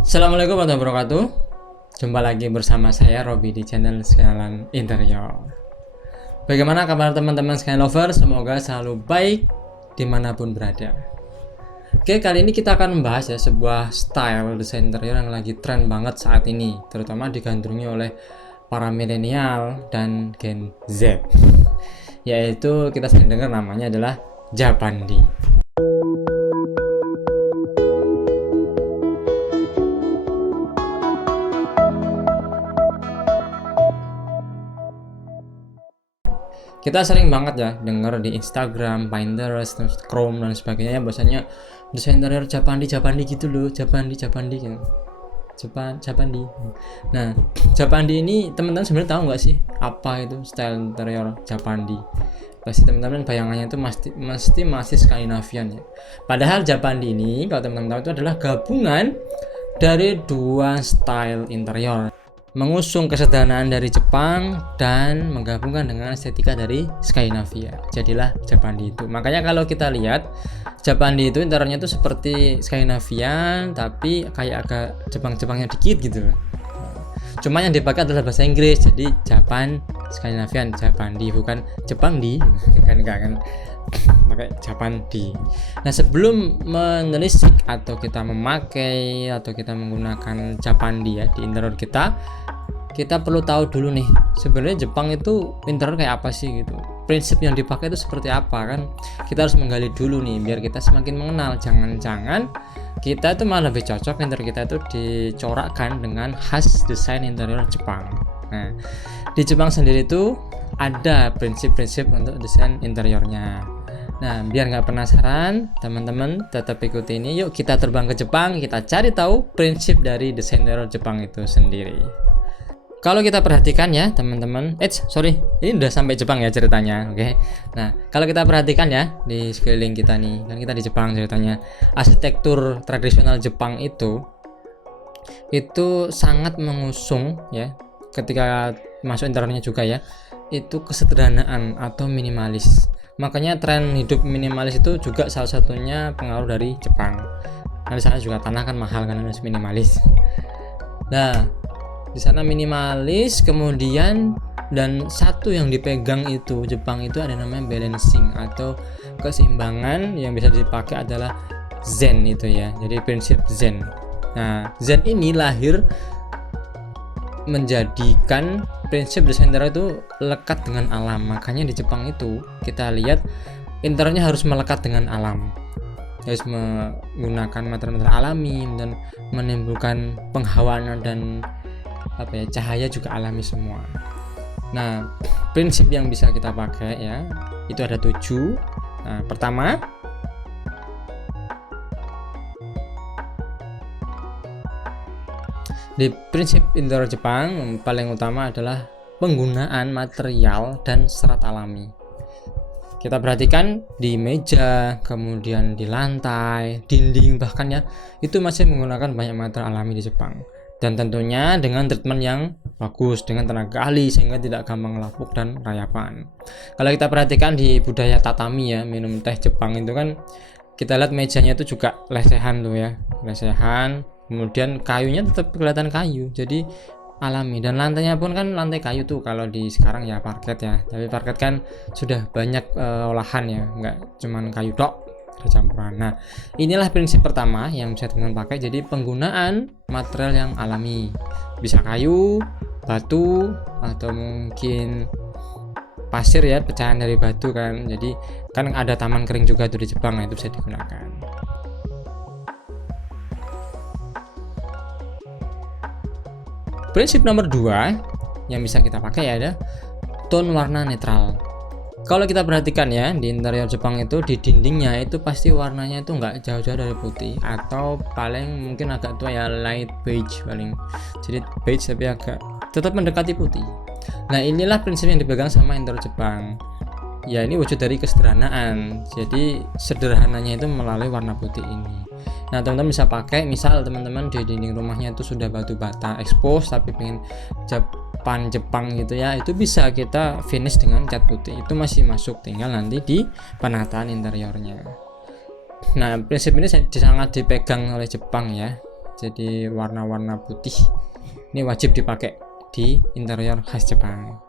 Assalamualaikum warahmatullahi wabarakatuh. Jumpa lagi bersama saya Robi di channel Skyline Interior. Bagaimana kabar teman-teman Sky Lover? Semoga selalu baik dimanapun berada. Oke, kali ini kita akan membahas ya sebuah style desain interior yang lagi tren banget saat ini, terutama digandrungi oleh para milenial dan Gen Z. Yaitu kita sering dengar namanya adalah Japandi. Kita sering banget ya denger di Instagram, Pinterest, Chrome dan sebagainya bahwasanya desain interior Japandi gitu loh, Japandi gitu. Japandi. Nah, Japandi ini teman-teman sebenarnya tahu nggak sih apa itu style interior Japandi? Pasti teman-teman bayangannya itu mesti masih Skandinavian ya. Padahal Japandi ini kalau teman-teman tahu itu adalah gabungan dari dua style interior, mengusung kesederhanaan dari Jepang dan menggabungkan dengan estetika dari Skandinavia. Jadilah Japandi itu. Makanya kalau kita lihat Japandi itu interiornya itu seperti Skandinavian tapi kayak agak Jepang-Jepangnya dikit gitu. Cuma yang dipakai adalah bahasa Inggris. Jadi Japan Skandinavian Japandi, bukan Jepangdi. kan pakai Japandi. Nah, sebelum menelisik atau kita memakai atau kita menggunakan Japandi ya di interior kita perlu tahu dulu nih sebenarnya Jepang itu interior kayak apa sih gitu. Prinsip yang dipakai itu seperti apa kan? Kita harus menggali dulu nih biar kita semakin mengenal. Jangan-jangan kita itu malah lebih cocok interior kita itu dicorakkan dengan khas desain interior Jepang. Nah, di Jepang sendiri itu ada prinsip-prinsip untuk desain interiornya. Nah, biar nggak penasaran, teman-teman tetap ikuti ini. Yuk kita terbang ke Jepang, kita cari tahu prinsip dari desain interior Jepang itu sendiri. Kalau kita perhatikan ya teman-teman, ini udah sampai Jepang ya ceritanya, oke. Nah, kalau kita perhatikan ya di sekeliling kita nih, kan kita di Jepang ceritanya. Arsitektur tradisional Jepang itu sangat mengusung ya, ketika masuk interiornya juga ya, itu kesederhanaan atau minimalis. Makanya tren hidup minimalis itu juga salah satunya pengaruh dari Jepang. Nah, di sana juga tanah kan mahal kan, harus minimalis. Nah, di sana minimalis, kemudian dan satu yang dipegang itu Jepang itu ada namanya balancing atau keseimbangan, yang bisa dipakai adalah Zen itu ya. Jadi prinsip Zen. Nah, Zen ini lahir menjadikan prinsip desain interior itu lekat dengan alam. Makanya di Jepang itu kita lihat interiornya harus melekat dengan alam, harus menggunakan material alami dan menimbulkan penghawaan dan cahaya juga alami semua. Nah, prinsip yang bisa kita pakai ya itu ada 7. Nah, pertama, di prinsip interior Jepang paling utama adalah penggunaan material dan serat alami. Kita perhatikan di meja, kemudian di lantai, dinding bahkan ya, itu masih menggunakan banyak material alami di Jepang. Dan tentunya dengan treatment yang bagus, dengan tenaga ahli sehingga tidak gampang lapuk dan rayapan. Kalau kita perhatikan di budaya tatami ya, minum teh Jepang itu kan kita lihat mejanya itu juga lesehan tuh ya, lesehan. Kemudian kayunya tetap kelihatan kayu, jadi alami. Dan lantainya pun kan lantai kayu tuh, kalau di sekarang ya parket ya. Tapi parket kan sudah banyak olahan ya, nggak cuman kayu tok, ada campuran. Nah, inilah prinsip pertama yang bisa teman-teman pakai. Jadi penggunaan material yang alami, bisa kayu, batu, atau mungkin pasir ya, pecahan dari batu kan. Jadi kan ada taman kering juga tuh di Jepang, nah itu bisa digunakan. Prinsip nomor 2 yang bisa kita pakai ya ada tone warna netral. Kalau kita perhatikan ya di interior Jepang itu di dindingnya itu pasti warnanya itu nggak jauh-jauh dari putih, atau paling mungkin agak tua ya, light beige paling. Jadi beige tapi agak tetap mendekati putih. Nah, inilah prinsip yang dipegang sama interior Jepang. Ya, ini wujud dari kesederhanaan. Jadi sederhananya itu melalui warna putih ini. Nah, teman-teman bisa pakai, misal teman-teman di dinding rumahnya itu sudah batu bata expose tapi pengen Jepang gitu ya, itu bisa kita finish dengan cat putih, itu masih masuk, tinggal nanti di penataan interiornya. Nah, prinsip ini sangat dipegang oleh Jepang ya. jadi warna-warna putih. Ini wajib dipakai di interior khas Jepang.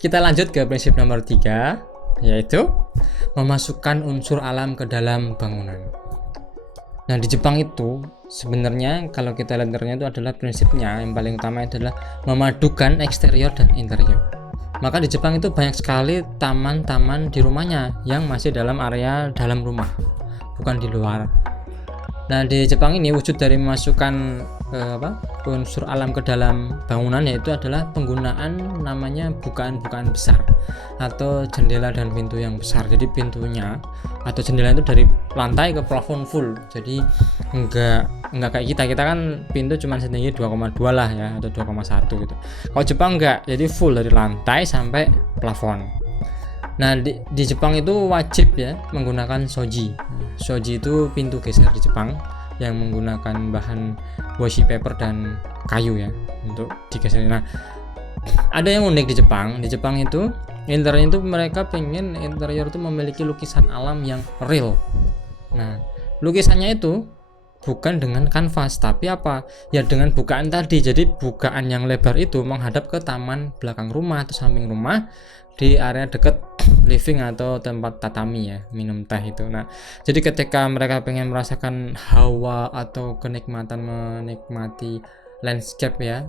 Kita lanjut ke prinsip nomor 3, yaitu memasukkan unsur alam ke dalam bangunan. Nah, di Jepang itu sebenarnya kalau kita lihat itu adalah prinsipnya yang paling utama adalah memadukan eksterior dan interior. Maka di Jepang itu banyak sekali taman-taman di rumahnya yang masih dalam area dalam rumah, bukan di luar. Nah, di Jepang ini wujud dari memasukkan unsur alam ke dalam bangunan yaitu adalah penggunaan namanya bukaan-bukaan besar atau jendela dan pintu yang besar. Jadi pintunya atau jendela itu dari lantai ke plafon full. Jadi enggak kayak kita kan pintu cuma setinggi 2,2 lah ya atau 2,1 gitu. Kalau Jepang enggak, jadi full dari lantai sampai plafon. Nah, di Jepang itu wajib ya menggunakan shoji. Shoji itu pintu geser di Jepang yang menggunakan bahan washi paper dan kayu ya untuk digeser. Nah, ada yang unik di Jepang. Di Jepang itu interior itu mereka pengen interior itu memiliki lukisan alam yang real. Nah, lukisannya itu bukan dengan kanvas tapi apa? Ya dengan bukaan tadi. Jadi bukaan yang lebar itu menghadap ke taman belakang rumah atau samping rumah di area dekat living atau tempat tatami ya, minum teh itu. Nah, jadi ketika mereka pengen merasakan hawa atau kenikmatan menikmati landscape ya,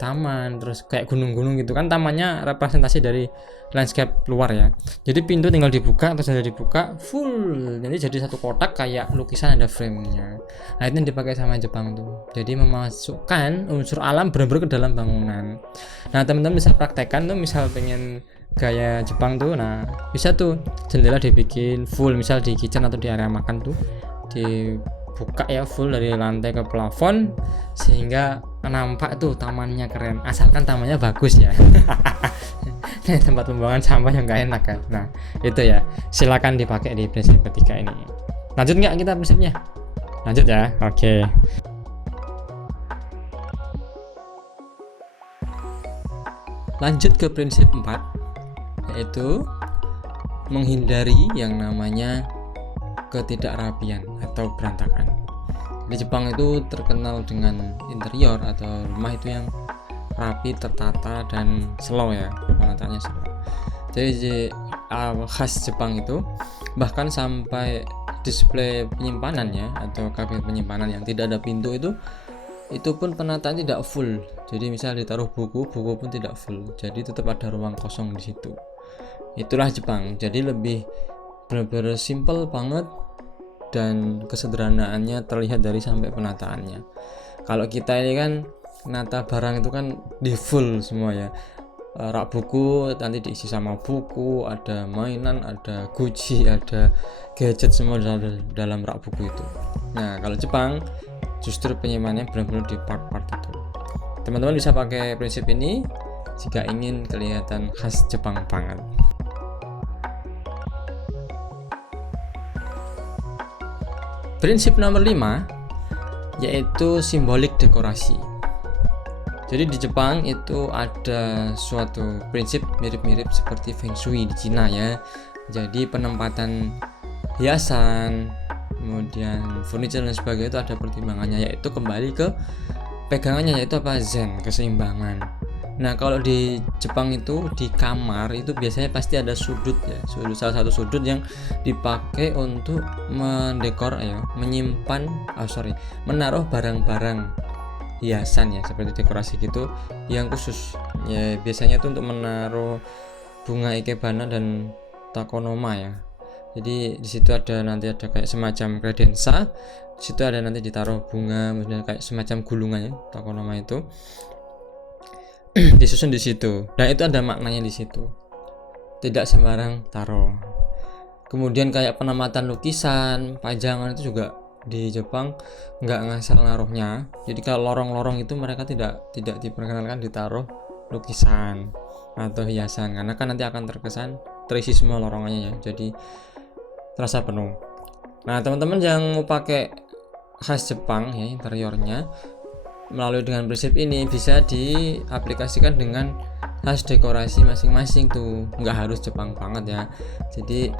taman terus kayak gunung-gunung gitu kan, tamannya representasi dari landscape luar ya. Jadi pintu tinggal dibuka atau sudah dibuka full, jadi satu kotak kayak lukisan ada frame-nya. Nah, itu yang dipakai sama Jepang tuh. Jadi memasukkan unsur alam benar-benar ke dalam bangunan. Nah, teman-teman bisa praktekkan tuh, misal pengen gaya Jepang tuh, nah bisa tuh jendela dibikin full, misal di kitchen atau di area makan tuh dibuka ya full dari lantai ke plafon sehingga nampak tuh tamannya keren, asalkan tamannya bagus ya. Tempat pembuangan sampah yang gak enak kan. Nah itu ya, silakan dipakai di prinsip ketiga ini. Lanjut nggak kita prinsipnya? Lanjut ya, oke. Lanjut ke prinsip 4, yaitu menghindari yang namanya ketidakrapian atau berantakan. Di Jepang itu terkenal dengan interior atau rumah itu yang rapi, tertata dan slow ya, penataannya slow. Jadi khas Jepang itu bahkan sampai display penyimpanannya atau kabinet penyimpanan yang tidak ada pintu itu pun penataan tidak full. Jadi misal ditaruh buku pun tidak full. Jadi tetap ada ruang kosong di situ. Itulah Jepang. Jadi lebih benar-benar simple banget dan kesederhanaannya terlihat dari sampai penataannya. Kalau kita ini kan nata barang itu kan di full semua ya. Rak buku nanti diisi sama buku, ada mainan, ada guci, ada gadget semua dalam rak buku itu. Nah, kalau Jepang justru penyimpanannya benar-benar di part-part itu. Teman-teman bisa pakai prinsip ini jika ingin kelihatan khas Jepang banget. Prinsip nomor 5 yaitu simbolik dekorasi. Jadi di Jepang itu ada suatu prinsip mirip-mirip seperti Feng Shui di Cina ya. Jadi penempatan hiasan, kemudian furniture dan sebagainya itu ada pertimbangannya, yaitu kembali ke pegangannya, yaitu apa? Zen, keseimbangan. Nah, kalau di Jepang itu di kamar itu biasanya pasti ada sudut ya, salah satu sudut yang dipakai untuk mendekor ya, menaruh barang-barang hiasan ya, seperti dekorasi gitu yang khusus ya, biasanya itu untuk menaruh bunga ikebana dan takonoma ya. Jadi di situ ada kayak semacam kredensa, di situ ada nanti ditaruh bunga, kemudian kayak semacam gulungan ya, takonoma itu disusun di situ. Nah, itu ada maknanya di situ. Tidak sembarang taruh. Kemudian kayak penempatan lukisan, pajangan itu juga di Jepang nggak ngasal naruhnya. Jadi kalau lorong-lorong itu mereka tidak diperkenalkan ditaruh lukisan atau hiasan, karena kan nanti akan terisi semua lorongnya ya. Jadi terasa penuh. Nah, teman-teman yang mau pakai khas Jepang ya interiornya melalui dengan prinsip ini bisa diaplikasikan dengan khas dekorasi masing-masing tuh, nggak harus Jepang banget ya. Jadi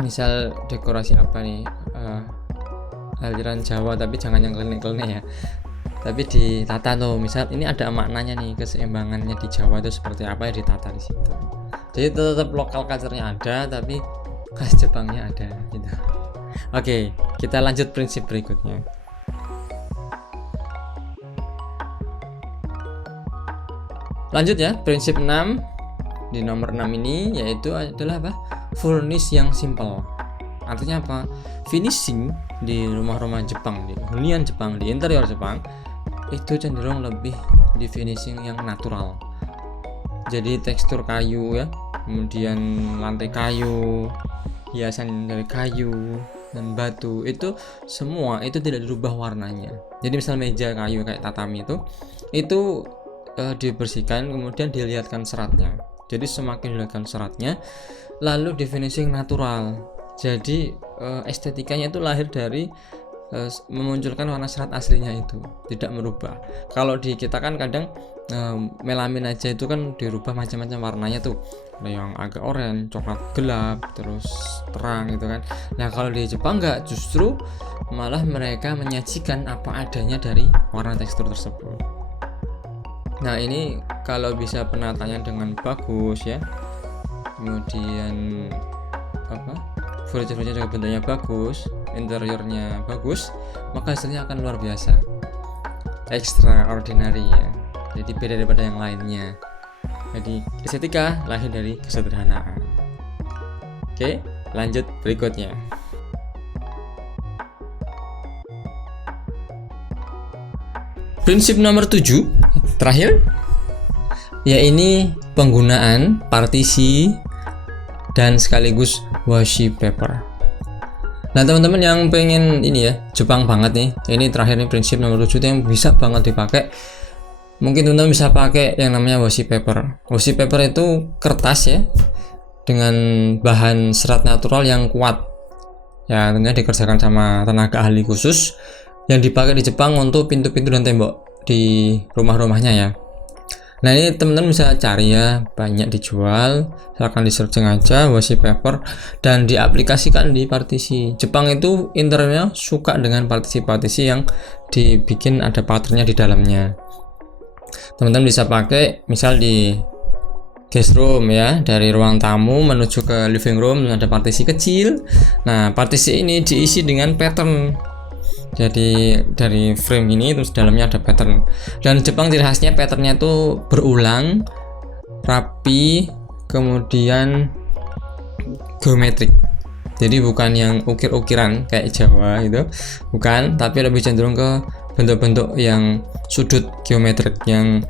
misal dekorasi apa nih, aliran Jawa tapi jangan yang klenik-klenik ya, tapi ditata tuh, misal ini ada maknanya nih, keseimbangannya di Jawa itu seperti apa ya, ditata di situ. Jadi tetap lokal culture-nya ada tapi khas Jepangnya ada gitu. Oke, kita lanjut prinsip berikutnya. Lanjut ya, prinsip 6 di nomor 6 ini yaitu adalah apa? Furnish yang simple. Artinya apa? Finishing di rumah-rumah Jepang, di hunian Jepang, di interior Jepang itu cenderung lebih di finishing yang natural. Jadi tekstur kayu ya, kemudian lantai kayu, hiasan dari kayu dan batu, itu semua itu tidak dirubah warnanya. Jadi misal meja kayu kayak tatami itu dibersihkan, kemudian dilihatkan seratnya. Jadi semakin dilihatkan seratnya, lalu di finishing natural. Jadi estetikanya itu lahir dari memunculkan warna serat aslinya itu, tidak merubah. Kalau di kita kan kadang melamin aja itu kan dirubah macam-macam warnanya tuh, ada yang agak oranye, coklat gelap, terus terang gitu kan. Nah kalau di Jepang enggak, justru malah mereka menyajikan apa adanya dari warna tekstur tersebut. Nah ini kalau bisa penatanya dengan bagus ya, kemudian furniture juga bentuknya bagus, interiornya bagus, maka hasilnya akan luar biasa, extraordinary ya. Jadi beda daripada yang lainnya. Jadi estetika lahir dari kesederhanaan. Oke, lanjut berikutnya. Prinsip nomor 7 terakhir, ya ini penggunaan partisi dan sekaligus washi paper. Nah teman-teman yang pengen ini ya, Jepang banget nih, ini terakhir nih prinsip nomor 7 yang bisa banget dipakai. Mungkin teman-teman bisa pakai yang namanya washi paper. Washi paper itu kertas ya, dengan bahan serat natural yang kuat ya, tentunya dikerjakan sama tenaga ahli khusus yang dipakai di Jepang untuk pintu-pintu dan tembok di rumah-rumahnya ya. Nah ini teman-teman bisa cari ya, banyak dijual, silahkan di searching aja washi paper dan diaplikasikan di partisi. Jepang itu interiornya suka dengan partisi-partisi yang dibikin ada patternnya di dalamnya. Teman-teman bisa pakai misal di guest room ya, dari ruang tamu menuju ke living room ada partisi kecil. Nah partisi ini diisi dengan pattern. Jadi dari frame ini terus dalamnya ada pattern, dan Jepang ciri khasnya patternnya itu berulang, rapi, kemudian geometrik. Jadi bukan yang ukir-ukiran kayak Jawa itu, bukan, tapi lebih cenderung ke bentuk-bentuk yang sudut geometrik yang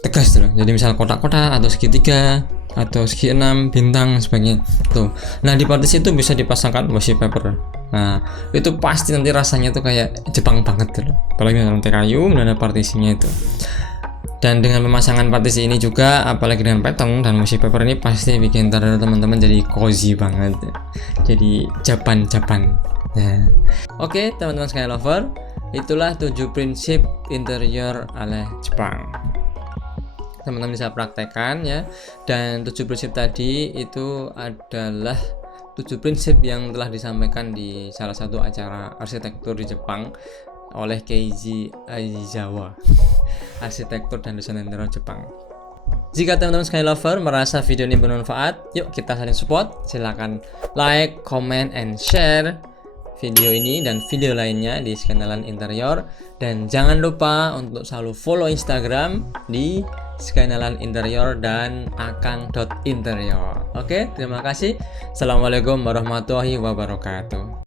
tegas tuh. Jadi misal kotak-kotak atau segitiga atau segi 6 bintang sebagainya tuh. Nah di partisi itu bisa dipasangkan washi paper. Nah itu pasti nanti rasanya tuh kayak Jepang banget tuh, apalagi lantai kayu dan ada partisinya itu. Dan dengan pemasangan partisi ini juga, apalagi dengan pattern dan washi paper ini, pasti bikin interior teman-teman jadi cozy banget, jadi Japan. Nah oke teman-teman sekalian lover, itulah 7 prinsip interior ala Jepang. Teman-teman bisa praktekkan ya, dan 7 prinsip tadi itu adalah 7 prinsip yang telah disampaikan di salah satu acara arsitektur di Jepang oleh Keiji Aizawa, arsitektur dan desain interior Jepang. Jika teman-teman sekalian lover merasa video ini bermanfaat, yuk kita saling support. Silahkan like, comment, and share video ini dan video lainnya di Skenalan Interior, dan jangan lupa untuk selalu follow Instagram di Skenalan Interior dan akang.interior. Oke, terima kasih. Assalamualaikum warahmatullahi wabarakatuh.